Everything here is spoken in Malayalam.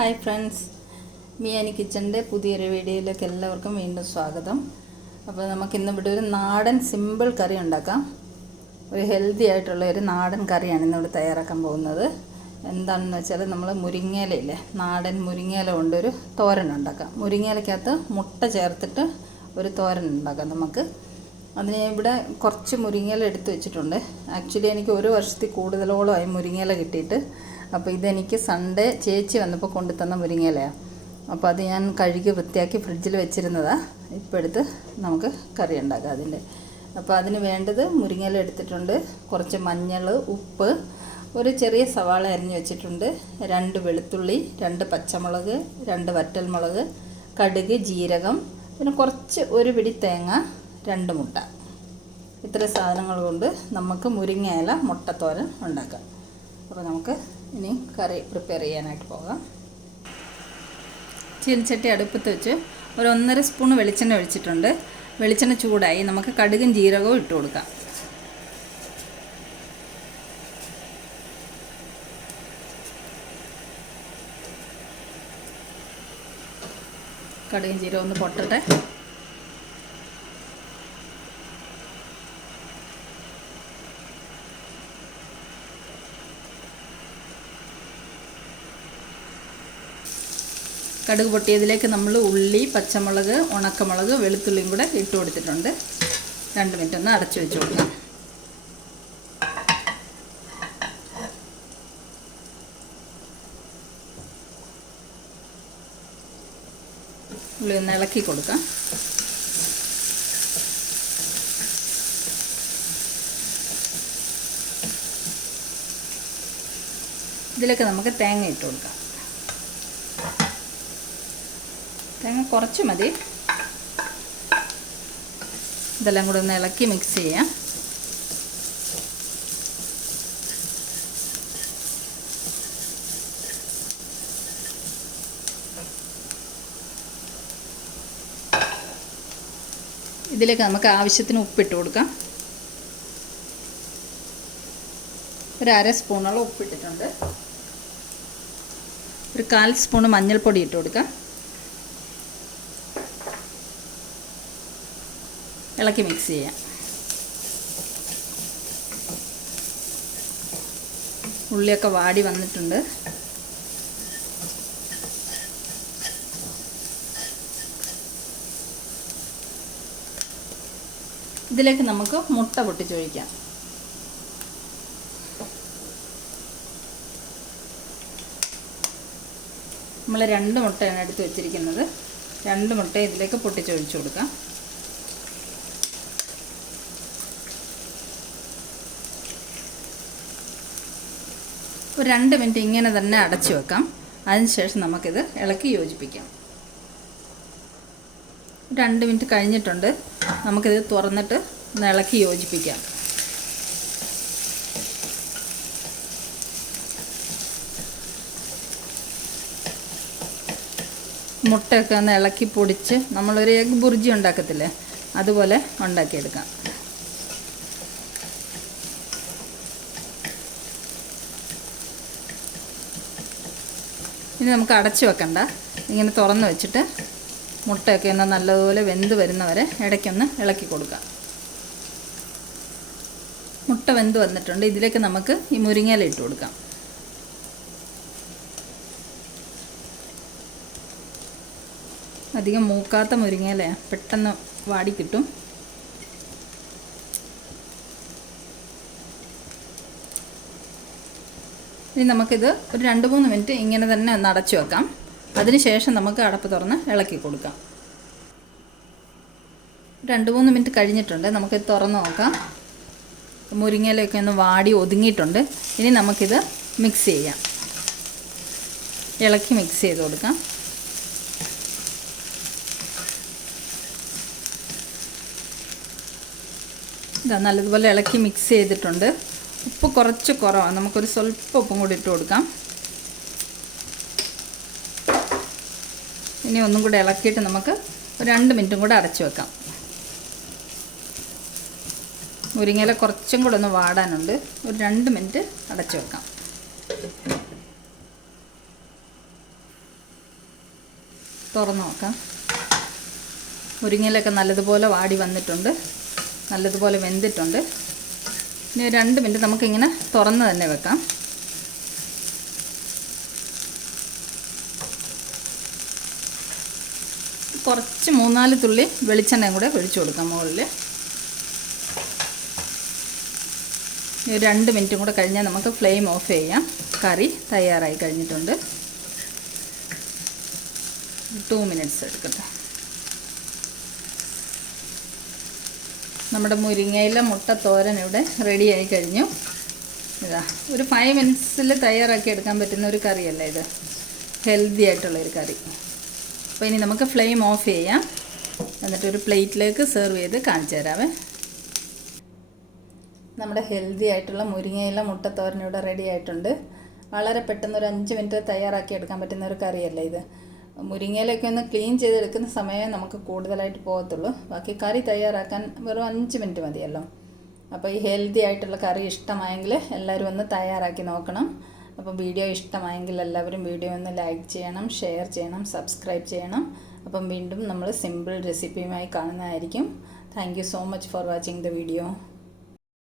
ഹായ് ഫ്രണ്ട്സ്, മിയാനി കിച്ചൻ്റെ പുതിയൊരു വീഡിയോയിലേക്ക് എല്ലാവർക്കും വീണ്ടും സ്വാഗതം. അപ്പോൾ നമുക്കിന്ന് ഇവിടെ ഒരു നാടൻ സിമ്പിൾ കറി ഉണ്ടാക്കാം. ഒരു ഹെൽത്തി ആയിട്ടുള്ള ഒരു നാടൻ കറിയാണ് ഇന്നിവിടെ തയ്യാറാക്കാൻ പോകുന്നത്. എന്താണെന്ന് വെച്ചാൽ നമ്മൾ മുരിങ്ങയിലയില്ലേ, നാടൻ മുരിങ്ങയില കൊണ്ടൊരു തോരൻ ഉണ്ടാക്കാം. മുരിങ്ങയിലക്കകത്ത് മുട്ട ചേർത്തിട്ട് ഒരു തോരൻ ഉണ്ടാക്കാം നമുക്ക്. അതിന് ഇവിടെ കുറച്ച് മുരിങ്ങയില എടുത്ത് വെച്ചിട്ടുണ്ട്. ആക്ച്വലി എനിക്ക് ഒരു വർഷത്തിൽ കൂടുതലോളമായി മുരിങ്ങയില കിട്ടിയിട്ട്. അപ്പോൾ ഇതെനിക്ക് സൺഡേ ചേച്ചി വന്നപ്പോൾ കൊണ്ടു തന്ന മുരിങ്ങയിലയാണ്. അപ്പോൾ അത് ഞാൻ കഴുകി വൃത്തിയാക്കി ഫ്രിഡ്ജിൽ വെച്ചിരുന്നതാണ്. ഇപ്പോൾ എടുത്ത് നമുക്ക് കറി ഉണ്ടാക്കാം അതിൻ്റെ. അപ്പോൾ അതിന് വേണ്ടത് മുരിങ്ങയില എടുത്തിട്ടുണ്ട്, കുറച്ച് മഞ്ഞൾ, ഉപ്പ്, ഒരു ചെറിയ സവാള അരിഞ്ഞ് വെച്ചിട്ടുണ്ട്, 2 വെളുത്തുള്ളി, 2 പച്ചമുളക്, 2 വറ്റൽമുളക്, കടുക്, ജീരകം, പിന്നെ കുറച്ച് ഒരു പിടി തേങ്ങ, 2 മുട്ട. ഇത്ര സാധനങ്ങൾ കൊണ്ട് നമുക്ക് മുരിങ്ങയില മുട്ടത്തോരൻ ഉണ്ടാക്കാം. അപ്പോൾ നമുക്ക് ഇനി കറി പ്രിപ്പയർ ചെയ്യാനായിട്ട് പോകാം. ചീനച്ചട്ടി അടുപ്പത്ത് വെച്ച് ഒരു 1.5 സ്പൂൺ വെളിച്ചെണ്ണ ഒഴിച്ചിട്ടുണ്ട്. വെളിച്ചെണ്ണ ചൂടായി നമുക്ക് കടുകും ജീരകവും ഇട്ട് കൊടുക്കാം. കടുകും ജീരകം ഒന്ന് പൊട്ടട്ടെ. കടുക് പൊട്ടിയതിലേക്ക് നമ്മൾ ഉള്ളി, പച്ചമുളക്, ഉണക്കമുളക്, വെളുത്തുള്ളിയും കൂടെ ഇട്ട് കൊടുത്തിട്ടുണ്ട്. 2 മിനിറ്റ് ഒന്ന് അടച്ചു വെച്ച് കൊടുക്കാം. ഉള്ളി ഒന്ന് ഇളക്കി കൊടുക്കാം. ഇതിലേക്ക് നമുക്ക് തേങ്ങ ഇട്ട് കൊടുക്കാം. തേങ്ങ കുറച്ച് മതി. ഇതെല്ലാം കൂടെ ഒന്ന് ഇളക്കി മിക്സ് ചെയ്യാം. ഇതിലേക്ക് നമുക്ക് ആവശ്യത്തിന് ഉപ്പിട്ട് കൊടുക്കാം. ഒരു 1/2 സ്പൂണോളം ഉപ്പിട്ടിട്ടുണ്ട്. ഒരു 1/4 സ്പൂൺ മഞ്ഞൾപ്പൊടി ഇട്ട് കൊടുക്കാം. ഇളക്കി മിക്സ് ചെയ്യാം. ഉള്ളിയൊക്കെ വാടി വന്നിട്ടുണ്ട്. ഇതിലേക്ക് നമുക്ക് മുട്ട പൊട്ടിച്ചൊഴിക്കാം. നമ്മൾ 2 മുട്ടയാണ് എടുത്ത് വെച്ചിരിക്കുന്നത്. 2 മുട്ട ഇതിലേക്ക് പൊട്ടിച്ചൊഴിച്ചു കൊടുക്കാം. ഒരു 2 മിനിറ്റ് ഇങ്ങനെ തന്നെ അടച്ചു വെക്കാം. അതിനുശേഷം നമുക്കിത് ഇളക്കി യോജിപ്പിക്കാം. 2 മിനിറ്റ് കഴിഞ്ഞിട്ടുണ്ട്. നമുക്കിത് തുറന്നിട്ട് ഒന്ന് ഇളക്കി യോജിപ്പിക്കാം. മുട്ടയൊക്കെ ഒന്ന് ഇളക്കി പൊടിച്ച് നമ്മളൊരു എഗ് ബുർജി ഉണ്ടാക്കത്തില്ലേ, അതുപോലെ ഉണ്ടാക്കിയെടുക്കാം. ഇനി നമുക്ക് അടച്ചു വെക്കണ്ട. ഇങ്ങനെ തുറന്ന് വെച്ചിട്ട് മുട്ടയൊക്കെ ഒന്ന് നല്ലതുപോലെ വെന്ത് വരുന്നവരെ ഇടയ്ക്കൊന്ന് ഇളക്കി കൊടുക്കാം. മുട്ട വെന്ത് വന്നിട്ടുണ്ട്. ഇതിലേക്ക് നമുക്ക് ഈ മുരിങ്ങയില ഇട്ട് കൊടുക്കാം. അധികം മൂക്കാത്ത മുരിങ്ങയില പെട്ടെന്ന് വാടി കിട്ടും. ഇനി നമുക്കിത് ഒരു 2-3 മിനിറ്റ് ഇങ്ങനെ തന്നെ ഒന്ന് അടച്ചു വെക്കാം. അതിനുശേഷം നമുക്ക് അടപ്പ് തുറന്ന് ഇളക്കി കൊടുക്കാം. 2-3 മിനിറ്റ് കഴിഞ്ഞിട്ടുണ്ട്. നമുക്കിത് തുറന്ന് നോക്കാം. മുരിങ്ങയിലൊക്കെ ഒന്ന് വാടി ഒതുങ്ങിയിട്ടുണ്ട്. ഇനി നമുക്കിത് മിക്സ് ചെയ്യാം. ഇളക്കി മിക്സ് ചെയ്ത് കൊടുക്കാം. ഇതാ നല്ലതുപോലെ ഇളക്കി മിക്സ് ചെയ്തിട്ടുണ്ട്. ഉപ്പ് കുറച്ച് കുറവാണ്. നമുക്കൊരു സ്വല്പം ഉപ്പും കൂടി ഇട്ട് കൊടുക്കാം. ഇനി ഒന്നും കൂടി ഇളക്കിയിട്ട് നമുക്ക് ഒരു 2 മിനിറ്റും കൂടെ അടച്ചു വെക്കാം. മുരിങ്ങയില കുറച്ചും കൂടെ ഒന്ന് വാടാനുണ്ട്. ഒരു 2 മിനിറ്റ് അടച്ചു വെക്കാം. തുറന്ന് നോക്കാം. മുരിങ്ങയിലൊക്കെ നല്ലതുപോലെ വാടി വന്നിട്ടുണ്ട്, നല്ലതുപോലെ വെന്തിട്ടുണ്ട്. ഇനി 2 മിനിറ്റ് നമുക്കിങ്ങനെ തുറന്ന് തന്നെ വെക്കാം. കുറച്ച് 3-4 തുള്ളി വെളിച്ചെണ്ണയും കൂടെ ഒഴിച്ചു കൊടുക്കാം മുകളിൽ. 2 മിനിറ്റും കൂടെ കഴിഞ്ഞാൽ നമുക്ക് ഫ്ലെയിം ഓഫ് ചെയ്യാം. കറി തയ്യാറായി കഴിഞ്ഞിട്ടുണ്ട്. 2 മിനിറ്റ്സ് എടുക്കട്ടെ. നമ്മുടെ മുരിങ്ങയില മുട്ട തോരൻ ഇവിടെ റെഡിയായി കഴിഞ്ഞു. ഇതാ ഒരു 5 മിനിറ്റ്സിൽ തയ്യാറാക്കി എടുക്കാൻ പറ്റുന്ന ഒരു കറിയല്ല ഇത്, ഹെൽത്തി ആയിട്ടുള്ളൊരു കറി. അപ്പോൾ ഇനി നമുക്ക് ഫ്ലെയിം ഓഫ് ചെയ്യാം, എന്നിട്ടൊരു പ്ലേറ്റിലേക്ക് സെർവ് ചെയ്ത് കാണിച്ചു തരാവേ. നമ്മുടെ ഹെൽത്തി ആയിട്ടുള്ള മുരിങ്ങയില മുട്ടത്തോരൻ ഇവിടെ റെഡി ആയിട്ടുണ്ട്. വളരെ പെട്ടെന്ന് ഒരു 5 മിനിറ്റ് തയ്യാറാക്കി എടുക്കാൻ പറ്റുന്ന ഒരു കറിയല്ല ഇത്. മുരിങ്ങയിലൊക്കെ ഒന്ന് ക്ലീൻ ചെയ്തെടുക്കുന്ന സമയമേ നമുക്ക് കൂടുതലായിട്ട് പോകത്തുള്ളൂ. ബാക്കി കറി തയ്യാറാക്കാൻ വെറും 5 മിനിറ്റ് മതിയല്ലോ. അപ്പോൾ ഈ ഹെൽത്തി ആയിട്ടുള്ള കറി ഇഷ്ടമായെങ്കിൽ എല്ലാവരും ഒന്ന് തയ്യാറാക്കി നോക്കണം. അപ്പോൾ വീഡിയോ ഇഷ്ടമായെങ്കിൽ എല്ലാവരും വീഡിയോ ഒന്ന് ലൈക്ക് ചെയ്യണം, ഷെയർ ചെയ്യണം, സബ്സ്ക്രൈബ് ചെയ്യണം. അപ്പം വീണ്ടും നമ്മൾ സിമ്പിൾ റെസിപ്പിയുമായി കാണുന്നതായിരിക്കും. Thank you so much for watching the video.